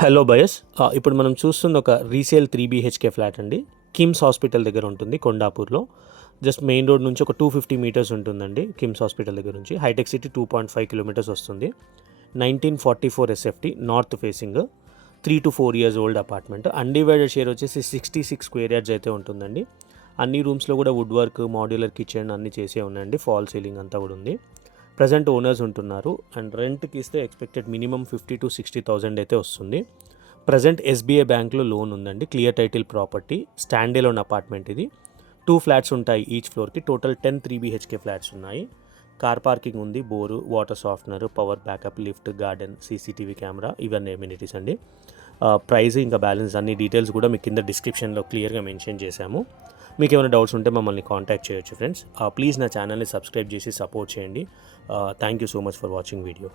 Hello bias, ఇప్పుడు మనం చూస్తుంది ఒక రీసేల్ 3 BHK ఫ్లాట్ అండి. కిమ్స్ హాస్పిటల్ దగ్గర ఉంటుంది కొండాపూర్లో. జస్ట్ మెయిన్ రోడ్ నుంచి ఒక 250 మీటర్స్ ఉంటుందండి. కిమ్స్ హాస్పిటల్ దగ్గర నుంచి హైటెక్ సిటీ 2.5 కిలోమీటర్స్ వస్తుంది. 1944 SFT north facing, 3 to 4 years old apartment. Undivided share వచ్చేసి 66 స్క్వేర్ యార్డ్స్ అయితే ఉంటుందండి. అన్ని రూమ్స్లో కూడా వుడ్ వర్క్, మాడ్యులర్ కిచెన్ అన్నీ చేసే ఉన్నాయండి. ఫాల్ సీలింగ్ అంతా కూడా ఉంది. ప్రజెంట్ ఓనర్స్ ఉంటున్నారు అండ్ రెంట్కి ఇస్తే ఎక్స్పెక్టెడ్ మినిమం 50 to 60,000 అయితే వస్తుంది. ప్రజెంట్ SBI బ్యాంక్లో లోన్ ఉందండి. Clear title property, stand alone apartment ఇది. 2 ఫ్లాట్స్ ఉంటాయి ఈచ్ ఫ్లోర్కి. టోటల్ 10 3 BHK ఫ్లాట్స్ ఉన్నాయి. కార్ పార్కింగ్ ఉంది, bore, water softener, power backup, lift, garden, CCTV camera, ఇవన్నీ ఎమ్యూనిటీస్ అండి. ప్రైస్ ఇంకా బ్యాలెన్స్ అన్ని డీటెయిల్స్ కూడా మీకు కింద డిస్క్రిప్షన్లో క్లియర్గా మెన్షన్ చేశాము. మీకు ఏమైనా డౌట్స్ ఉంటే మమ్మల్ని కాంటాక్ట్ చేయొచ్చు ఫ్రెండ్స్. ప్లీజ్ నా ఛానల్ని సబ్స్క్రైబ్ చేసి సపోర్ట్ చేయండి. Thank you so much for watching video.